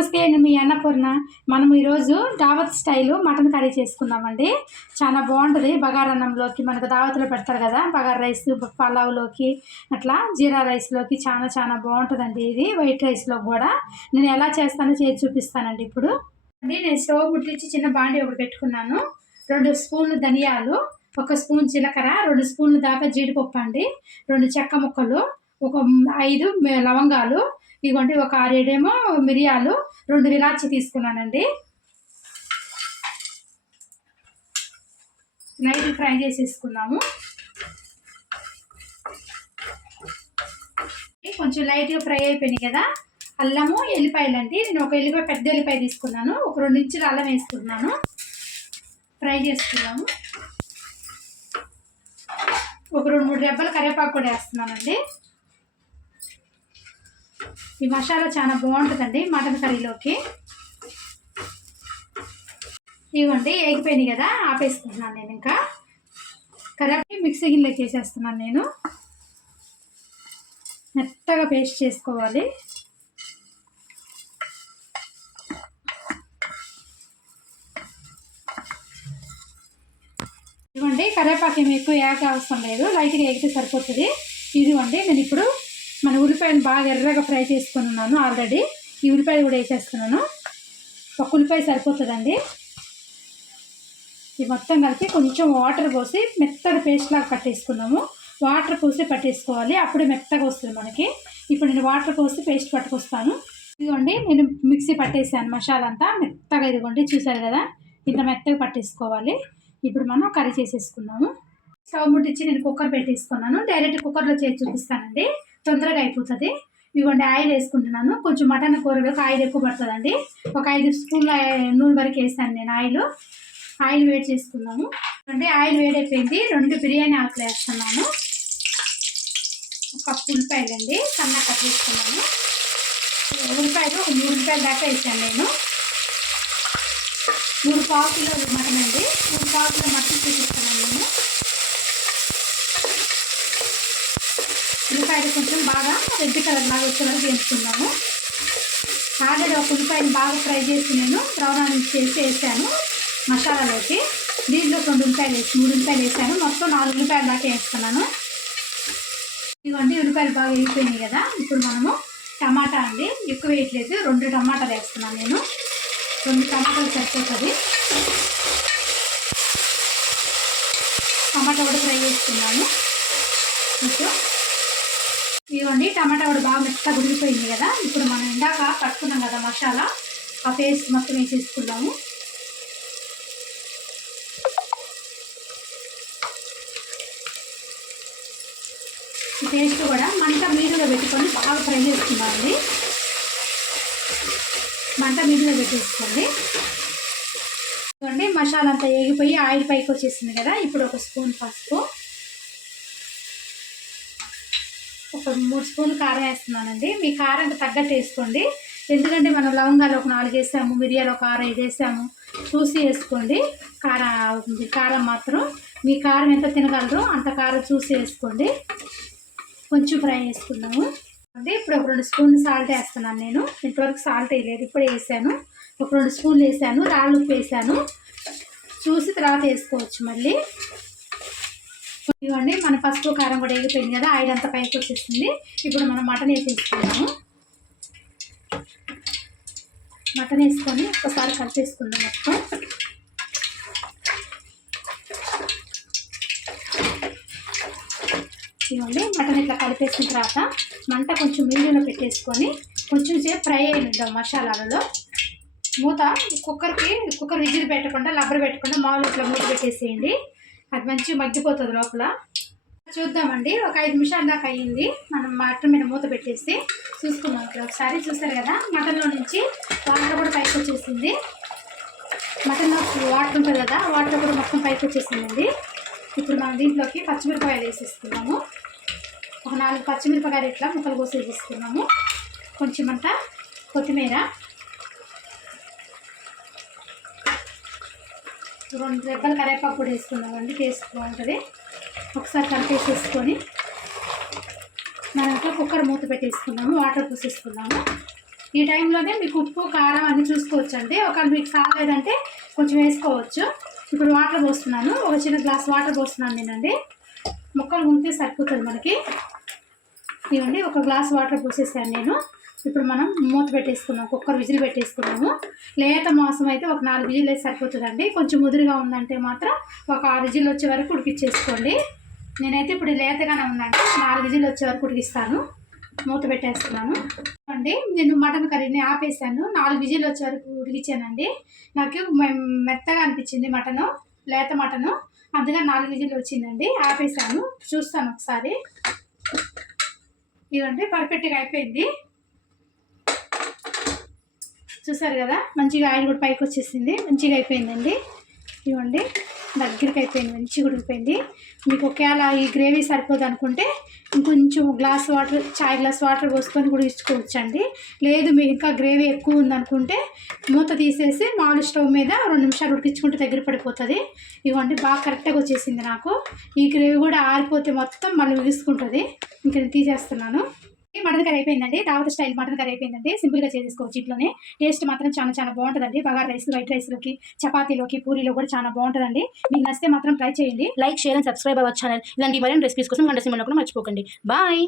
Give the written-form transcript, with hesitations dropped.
నమస్తే, నేను మీ అన్నపూర్ణ. మనం ఈరోజు దావత్ స్టైలు మటన్ కర్రీ చేసుకుందామండి. చాలా బాగుంటుంది. బగారా అన్నంలోకి మనకు దావత్లో పెడతారు కదా, బగారా రైస్, పలావ్లోకి, అట్లా జీరా రైస్లోకి చాలా బాగుంటుందండి. ఇది వైట్ రైస్లో కూడా నేను ఎలా చేస్తానో చేసి చూపిస్తానండి. ఇప్పుడు నేను స్టవ్ ముట్టించి చిన్న బాండి ఒకటి పెట్టుకున్నాను. 2 స్పూన్లు ధనియాలు, 1 స్పూన్ జీలకర్ర, 2 స్పూన్లు దాకా జీడిపప్పు అండి, 2 చెక్క ముక్కలు, ఒక 5 లవంగాలు, ఇదిగోండి ఒక 6-7 మిరియాలు, 2 ఇలాచి తీసుకున్నానండి. లైట్ ఫ్రై చేసేసుకున్నాము. కొంచెం లైట్గా ఫ్రై అయిపోయినాయి కదా. అల్లము, ఎల్లిపాయలండి. నేను ఒక ఎల్లిపాయ, పెద్ద ఎల్లిపాయ తీసుకున్నాను. ఒక 2 ఇంచులు అల్లం వేసుకున్నాను. ఫ్రై చేసుకున్నాము. ఒక 2-3 రెబ్బలు కరివేపాకు కూడా వేస్తున్నానండి. ఈ మసాలా చాలా బాగుంటుందండి మటన్ కర్రీలోకి. ఇవ్వండి వేగిపోయినాయి కదా, ఆపేసుకుంటున్నాను నేను. ఇంకా కరివేపాకు మిక్సీ గిన్నెలోకి వేసేస్తున్నాను నేను. మెత్తగా పేస్ట్ చేసుకోవాలి. ఇదిగోండి కరివేపాకు ఏమి ఎక్కువ వేగ అవసరం లేదు, లైట్గా వేగితే సరిపోతుంది. ఇదిగోండి నేను ఇప్పుడు మన ఉల్లిపాయను బాగా ఎర్రగా ఫ్రై చేసుకుని ఉన్నాను ఆల్రెడీ. ఈ ఉల్లిపాయలు కూడా వేసేస్తున్నాను. ఒక ఉల్లిపాయ సరిపోతుందండి. ఇది మొత్తం కలిపి కొంచెం వాటర్ పోసి మెత్తగా పేస్ట్ లాగా పట్టేసుకున్నాము. వాటర్ పోసి పట్టేసుకోవాలి, అప్పుడే మెత్తగా వస్తుంది మనకి. ఇప్పుడు నేను వాటర్ పోసి పేస్ట్ పట్టుకొస్తాను. ఇదిగోండి నేను మిక్సీ పట్టేసాను మసాలా అంతా మెత్తగా. ఇదిగోండి చూసారు కదా, ఇంత మెత్తగా పట్టేసుకోవాలి. ఇప్పుడు మనం కర్రీ చేసేసుకున్నాము. స్టవ్ ముట్టించి నేను కుక్కర్ పెట్టేసుకున్నాను. డైరెక్ట్ కుక్కర్లో చేసి చూపిస్తానండి, తొందరగా అయిపోతుంది. ఇదిగోండి ఆయిల్ వేసుకుంటున్నాను. కొంచెం మటన్ కూరలోకి ఆయిల్ ఎక్కువ పడుతుందండి. ఒక 5 స్పూన్ల నూనె వరకు వేసాను నేను ఆయిల్ వేడి చేసుకున్నాము. అంటే ఆయిల్ వేడైపోయింది. 2 బిర్యానీ ఆకులు వేస్తున్నాను. 1 కప్పు ఉల్లిపాయలండి, సన్నగా కట్ చేసుకున్నాను. ఉల్లిపాయలు 3 ఉల్లిపాయలు దాకా వేసాను నేను. 3 పావు కిలో మటన్ అండి, 3 పావు కిలో మటన్ చూపిస్తున్నాను నేను. ఉల్లిపాయలు కొంచెం బాగా రెడ్ కలర్ లాగా వచ్చేలాగా వేసుకున్నాము. ఆల్రెడీ ఒక ఉల్లిపాయలు బాగా ఫ్రై చేసి నేను బ్రౌన్ ఆనియన్స్ చేసి వేసాను మసాలాలోకి. దీంట్లో 2 ఉల్లిపాయలు వేసి 3 ఉల్లిపాయలు వేసాను. మొత్తం 4 ఉల్లిపాయలు దాకా వేస్తున్నాను. ఇదిగోండి ఉల్లిపాయలు బాగా వేగిపోయినాయి కదా. ఇప్పుడు మనము టమాటా అండి, ఎక్కువ వేయట్లేదు, 2 టమాటాలు వేస్తున్నాను నేను. 2 టమాటాలు సరిపోతుంది. టమాటా కూడా ఫ్రై చేసుకున్నాను కొంచెం. ఇదిగోండి టమాటా కూడా బాగా మెత్తగా ఉడికిపోయింది కదా. ఇప్పుడు మనం ఇందాక పట్టుకున్నాం కదా మసాలా, ఆ పేస్ట్ మొత్తం వేసేసుకున్నాము. ఈ పేస్ట్ కూడా మంట మీదుగా పెట్టుకొని బాగా ఫ్రై చేసుకున్నామండి. మంట మీదుగా పెట్టేసుకోండి. ఇదిగోండి మసాలా అంతా వేగిపోయి ఆయిల్ పైకి వచ్చేసింది కదా. ఇప్పుడు 1 స్పూన్ పసుపు, ఒక 3 స్పూన్లు కారం వేస్తున్నానండి. మీ కారంకి తగ్గట్టు వేసుకోండి. ఎందుకంటే మనం లవంగాలు ఒక 4 వేసాము, మిరియాలు ఒక 6-5 వేసాము. చూసి వేసుకోండి కారం మాత్రం. మీ కారం ఎంత తినగలరో అంత కారం చూసి వేసుకోండి. కొంచెం ఫ్రై చేసుకున్నాము అంటే. ఇప్పుడు ఒక 2 స్పూన్లు సాల్ట్ వేస్తున్నాను నేను. ఇంతవరకు సాల్ట్ వేయలేదు, ఇప్పుడు వేసాను. ఒక 2 స్పూన్లు వేసాను. రాళ్ళు ఉప్పు వేసాను. చూసి తర్వాత వేసుకోవచ్చు మళ్ళీ. ఇవ్వండి మన పసుపు కారం కూడా వేగిపోయింది కదా, ఆయిల్ అంతా పైకి వచ్చేసింది. ఇప్పుడు మనం మటన్ వేసేసుకున్నాము. మటన్ వేసుకొని ఒకసారి కలిపేసుకుందాం మొత్తం. ఇవ్వండి మటన్ ఇట్లా కలిపేసిన తర్వాత మంట కొంచెం మీడియంలో పెట్టేసుకొని కొంచెం సేపు ఫ్రై అయిద్దాం మసాలాలలో. మూత కుక్కర్ విజిల్ పెట్టకుండా, లబ్బర్ పెట్టకుండా మామూలు ఇట్లా మూత పెట్టేసేయండి. అది మంచిగా మగ్గిపోతుంది లోపల. చూద్దామండి, ఒక 5 నిమిషాల దాకా అయ్యింది. మనం మటన్ మీద మూత పెట్టేసి చూసుకుందాం. ఇక్కడ ఒకసారి చూస్తారు కదా, మటన్లో నుంచి వాటర్ కూడా పైకి వచ్చేసింది. మటన్లో వాటర్ ఉంటుంది కదా, వాటర్ కూడా మొత్తం పైకి వచ్చేసిందండి. ఇప్పుడు మనం దీంట్లోకి పచ్చిమిరపకాయలు వేసేసుకున్నాము. ఒక 4 పచ్చిమిరపకాయలు ఇట్లా ముక్కలు కోసి వేసేసుకున్నాము. కొంచెం అంత కొత్తిమీర, 2 రెబ్బలు కరివేపాకు కూడా వేసుకున్నామండి, టేస్ట్ బాగుంటుంది. ఒకసారి కలిపేసేసుకొని మనం కుక్కర్ మూత పెట్టేసుకున్నాము. వాటర్ పోసేసుకున్నాము. ఈ టైంలోనే మీకు ఉప్పు కారం అన్నీ చూసుకోవచ్చు అండి. ఒకవేళ మీకు కాలేదంటే కొంచెం వేసుకోవచ్చు. ఇప్పుడు వాటర్ పోస్తున్నాను, ఒక చిన్న గ్లాస్ వాటర్ పోస్తున్నాను నేనండి. ముక్కలు ఉంటే సరిపోతుంది మనకి. ఇవ్వండి, ఒక గ్లాస్ వాటర్ పోసేసాను నేను. ఇప్పుడు మనం మూత పెట్టేసుకున్నాం, కుక్కర్ విజిల్ పెట్టేసుకున్నాము. లేత మాంసం అయితే ఒక 4 విజిల్ అయితే సరిపోతుందండి. కొంచెం ముదురుగా ఉందంటే మాత్రం ఒక 6 విజిల్ వచ్చే వరకు ఉడికిచ్చేసుకోండి. నేనైతే ఇప్పుడు లేతగానే ఉందంటే 4 విజిల్ వచ్చే వరకు ఉడికిస్తాను. మూత పెట్టేస్తున్నాను అండి. నేను మటన్ కర్రీని ఆపేసాను, 4 విజిల్ వచ్చే వరకు ఉడికిచ్చానండి. నాకు మెత్తగా అనిపించింది మటను, లేత మటను, అందుకని 4 విజిల్ వచ్చిందండి. ఆపేసాను, చూస్తాను ఒకసారి. ఇవ్వండి, పర్ఫెక్ట్గా అయిపోయింది. చూసారు కదా, మంచిగా ఆయిల్ కూడా పైకి వచ్చేసింది, మంచిగా అయిపోయిందండి. ఇవ్వండి, దగ్గరికి అయిపోయింది, మంచిగా ఉడికిపోయింది. మీకు ఒకవేళ ఈ గ్రేవీ సరిపోదు అనుకుంటే ఇంకొంచెం గ్లాస్ వాటర్, చాయ్ గ్లాస్ వాటర్ పోసుకొని కూడా ఇచ్చుకోవచ్చండి. లేదు మీకు ఇంకా గ్రేవీ ఎక్కువ ఉందనుకుంటే మూత తీసేసి మామూలు స్టవ్ మీద 2 నిమిషాలు ఉడికించుకుంటే దగ్గర పడిపోతుంది. ఇవ్వండి, బాగా కరెక్ట్గా వచ్చేసింది నాకు. ఈ గ్రేవీ కూడా ఆరిపోతే మొత్తం మళ్ళీ విగుసుకుంటుంది. ఇంక నేను తీసేస్తున్నాను. మటన్ కర్రీ అయిపోయిందండి. దావత్ స్టైల్ మటన్ కర్రీ అయిపోయిందండి. సింపుల్గా చేసేసుకోవచ్చు ఇంట్లోనే. టేస్ట్ మాత్రం చాలా చాలా బాగుంటుందండి. బగారా రైస్, వైట్ రైస్లోకి, చపాతీలోకి, పూరీలో కూడా చాలా బాగుంటుందండి. మీకు నచ్చితే మాత్రం ట్రై చేయండి. Like, share and subscribe our channel. ఇలాంటి మరిన్ని రెసిపీస్ కోసం గంట సింబల్ నొక్కడం మర్చిపోకండి. బాయ్.